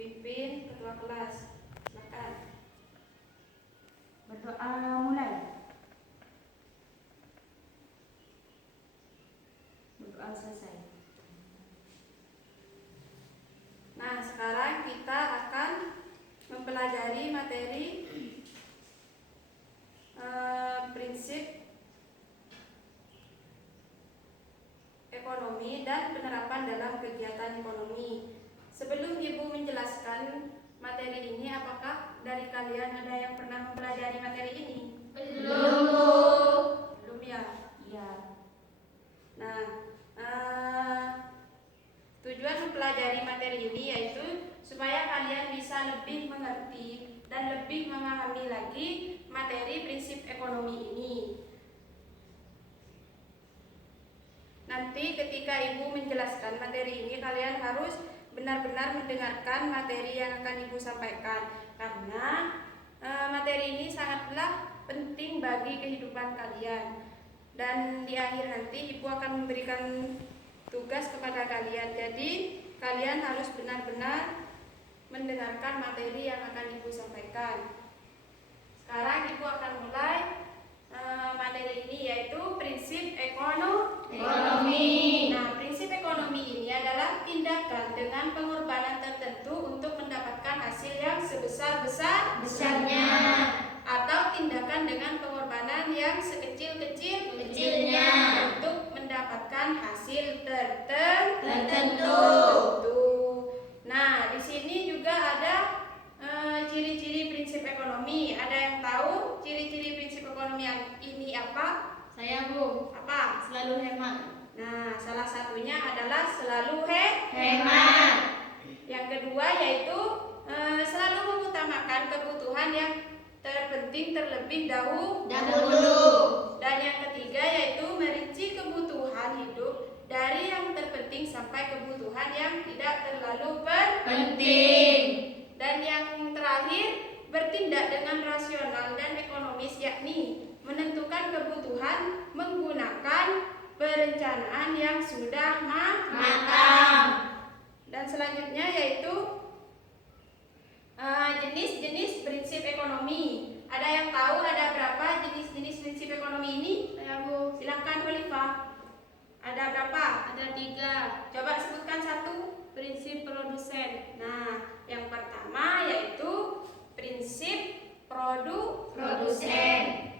dipimpin ketua kelas. Silakan. Berdoa mulai. Berdoa selesai. Nah, sekarang kita akan mempelajari materi prinsip ekonomi dan penerapan dalam kegiatan ekonomi. Sebelum Ibu menjelaskan materi ini, apakah dari kalian ada yang pernah mempelajari materi ini? Belum ya? Iya. Nah, tujuan mempelajari materi ini yaitu supaya kalian bisa lebih mengerti dan lebih memahami lagi materi prinsip ekonomi ini. Nanti ketika Ibu menjelaskan materi ini, kalian harus benar-benar mendengarkan materi yang akan Ibu sampaikan, karena materi ini sangatlah penting bagi kehidupan kalian. Dan di akhir nanti Ibu akan memberikan tugas kepada kalian. Jadi kalian harus benar-benar mendengarkan materi yang akan Ibu sampaikan. Sekarang Ibu akan mulai materi ini, yaitu prinsip ekonomi. Nah, prinsip ekonomi ini adalah tindakan dengan pengorbanan tertentu untuk mendapatkan hasil yang sebesar-besarnya, atau tindakan dengan pengorbanan yang sekecil-kecilnya untuk mendapatkan hasil tertentu. Nah, di sini juga ada ciri-ciri prinsip ekonomi. Ada yang tahu ciri-ciri prinsip ekonomi yang ini apa? Saya, Bu. Apa? Selalu hemat. Nah, salah satunya adalah selalu Hemat. Yang kedua yaitu selalu mengutamakan kebutuhan yang terpenting terlebih dahulu. Dan yang ketiga yaitu merinci kebutuhan hidup dari yang terpenting sampai kebutuhan yang tidak terlalu Penting. Dan yang terakhir, bertindak dengan rasional dan ekonomis, yakni menentukan kebutuhan menggunakan perencanaan yang sudah matang. Dan selanjutnya yaitu jenis-jenis prinsip ekonomi. Ada yang tahu ada berapa jenis-jenis prinsip ekonomi ini? Saya, Bu. Silakan Khalifah. Ada berapa? Ada 3. Coba sebutkan satu. Prinsip produsen. Nah, yang pertama yaitu prinsip Produsen.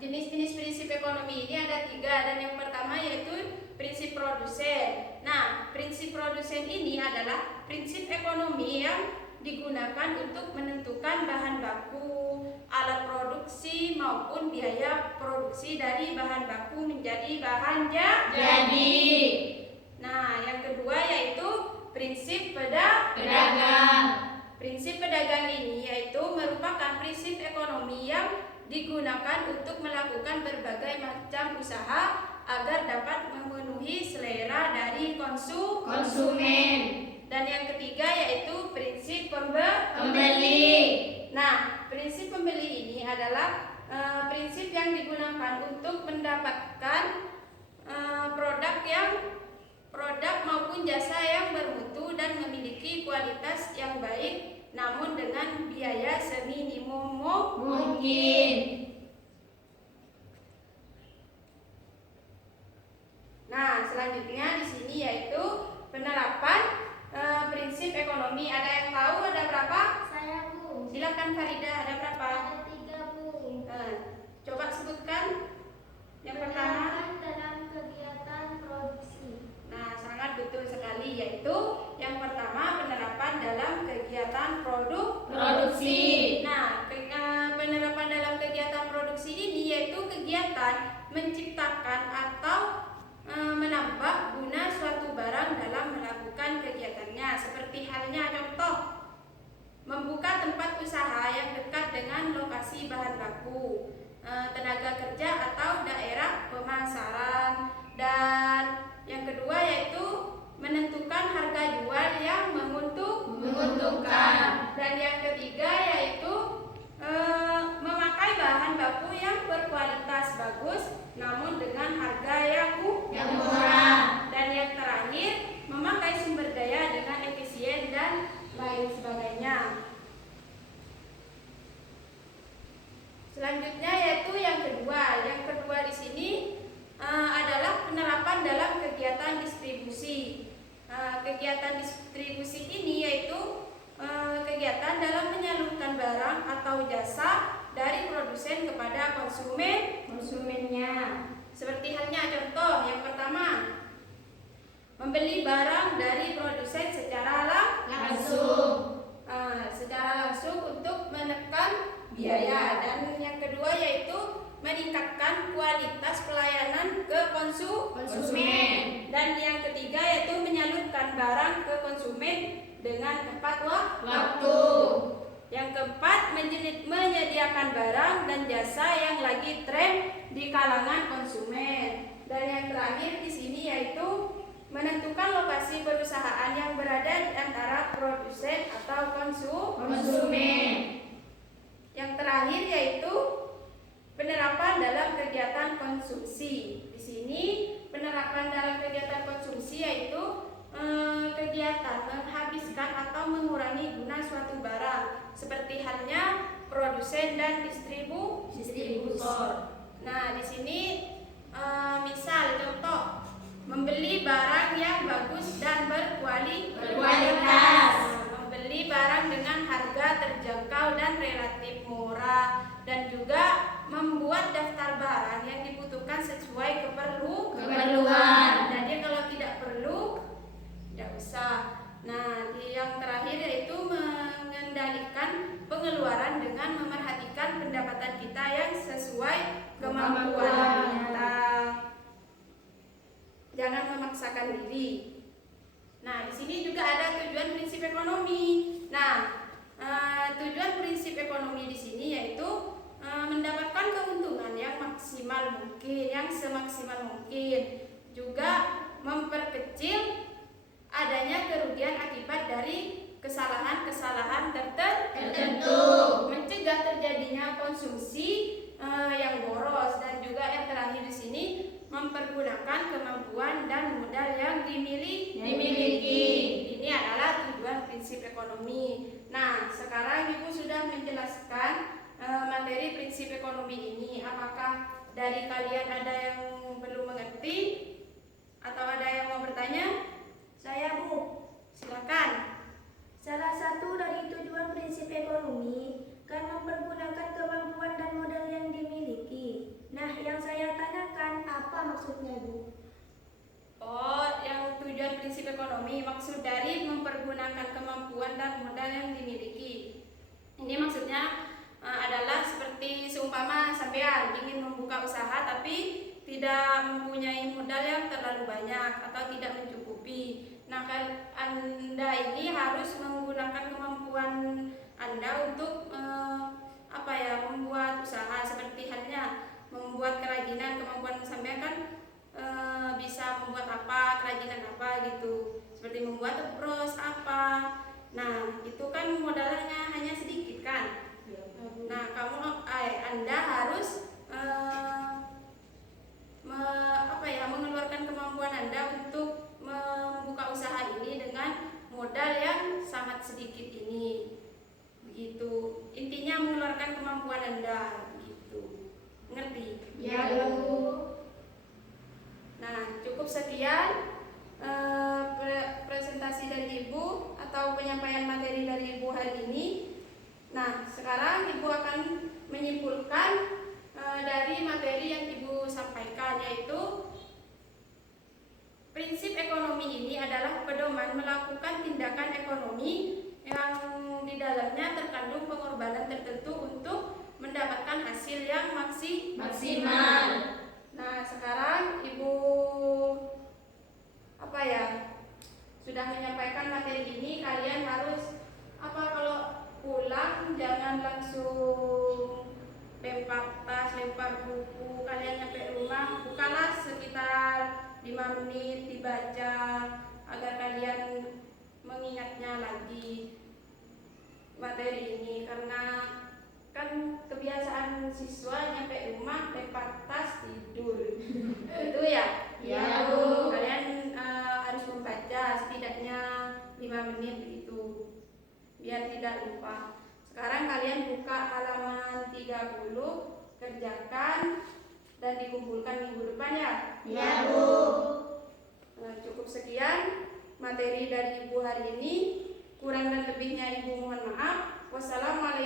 Jenis-jenis prinsip ekonomi ini ada 3, dan yang pertama yaitu prinsip produsen. Nah, prinsip produsen ini adalah prinsip ekonomi yang digunakan untuk menentukan bahan baku, alat produksi maupun biaya produksi dari bahan baku menjadi bahan Jadi. Nah, yang kedua yaitu prinsip pedagang. Prinsip pedagang ini yaitu merupakan prinsip ekonomi yang digunakan untuk melakukan berbagai macam usaha agar dapat memenuhi selera dari Konsumen. Dan yang ketiga yaitu prinsip Pembeli. Nah, prinsip pembeli ini adalah prinsip yang digunakan untuk mendapatkan produk maupun jasa yang bermutu dan memiliki kualitas yang baik, namun dengan biaya seminimum Mungkin. Nah, selanjutnya di sini yaitu penerapan prinsip ekonomi. Ada yang tahu ada berapa? Saya, Bu. Silakan Farida, ada berapa? Ada 3, Bu. Coba sebutkan. Yang pertama. Dalam kegiatan produksi. Nah, sangat betul sekali, yaitu yang pertama penerapan dalam kegiatan Produksi. Nah, penerapan dalam kegiatan produksi ini yaitu kegiatan menciptakan atau menambah guna suatu barang dalam melakukan kegiatannya. Seperti halnya contoh, membuka tempat usaha yang dekat dengan lokasi bahan baku, tenaga kerja atau daerah pemasaran. Dan yang kegiatan distribusi ini yaitu kegiatan dalam menyalurkan barang atau jasa dari produsen kepada konsumennya. Seperti halnya contoh yang pertama, membeli barang dari produsen secara Langsung. secara langsung untuk menekan biaya, dan yang kedua yaitu meningkatkan kualitas pelayanan ke Konsumen. dan yang ketiga yaitu menyalurkan barang ke konsumen dengan tepat Waktu. Yang keempat, menyediakan barang dan jasa yang lagi tren di kalangan konsumen. Dan yang terakhir di sini yaitu menentukan lokasi perusahaan yang berada di antara produsen atau Konsumen. Yang terakhir yaitu penerapan dalam kegiatan konsumsi. Di sini penerapan dalam kegiatan konsumsi yaitu kegiatan menghabiskan atau mengurangi guna suatu barang, seperti halnya produsen dan distributor. Nah, di sini misal contoh membeli barang yang bagus dan Berkualitas. membeli barang dengan harga terjangkau dan relatif murah, dan juga membuat daftar barang yang dibutuhkan sesuai Keperluan. Jadi kalau tidak perlu tidak usah. Nah, yang terakhir yaitu mengendalikan pengeluaran dengan memerhatikan pendapatan kita yang sesuai kemampuan kita. Jangan memaksakan diri. Nah, di sini juga ada tujuan prinsip ekonomi. Nah, tujuan prinsip ekonomi di sini yaitu mendapatkan keuntungan yang maksimal mungkin, yang semaksimal mungkin. Juga memperkecil adanya kerugian akibat dari kesalahan-kesalahan tertentu, mencegah terjadinya konsumsi yang boros, dan juga yang terakhir di sini mempergunakan kemampuan dan modal yang dimiliki. Ini adalah tujuan prinsip ekonomi. Nah, sekarang Ibu sudah menjelaskan materi prinsip ekonomi ini. Apakah dari kalian ada yang belum mengerti atau ada yang mau bertanya? Saya, Bu. Silakan. Salah satu dari tujuan prinsip ekonomi kan mempergunakan kemampuan dan modal yang dimiliki. Nah, yang saya tanyakan, apa maksudnya, Bu? Oh, yang tujuan prinsip ekonomi maksud dari mempergunakan kemampuan dan modal yang dimiliki. Ini maksudnya adalah seperti seumpama sampean ingin membuka usaha tapi tidak mempunyai modal yang terlalu banyak atau tidak mencukupi. Nah, Anda ini harus menggunakan kemampuan Anda untuk membuat usaha, seperti halnya membuat kerajinan. Kemampuan sampean kan bisa membuat apa, kerajinan apa gitu, seperti membuat bros apa. Nah, itu kan modalnya hanya sedikit kan. Nah, Anda harus mengeluarkan kemampuan Anda untuk membuka usaha ini dengan modal yang sangat sedikit ini. Begitu. Intinya mengeluarkan kemampuan Anda gitu. Ngerti? Ya, Bu. Nah, cukup sekian presentasi dari Ibu atau penyampaian materi dari Ibu hari ini. Nah, sekarang Ibu akan menyimpulkan dari materi yang Ibu sampaikan, yaitu prinsip ekonomi ini adalah pedoman melakukan tindakan ekonomi yang di dalamnya terkandung pengorbanan tertentu untuk mendapatkan hasil yang Maksimal. Nah, sekarang Ibu sudah menyampaikan materi ini, kalian harus kalau pulang jangan langsung lempar tas, lempar buku. Kalian nyampe rumah, bukalah sekitar 5 menit dibaca agar kalian mengingatnya lagi materi ini, karena kan kebiasaan siswa nyampe rumah lempar tas tidur. Itu ya? Ya, Bu. Kalian harus membaca setidaknya 5 menit begitu biar tidak lupa. Sekarang kalian buka halaman 30, kerjakan dan dikumpulkan minggu depan ya. Ya, Bu. Cukup sekian. materi dari Ibu hari ini. Kurang dan lebihnya Ibu mohon maaf. Wassalamualaikum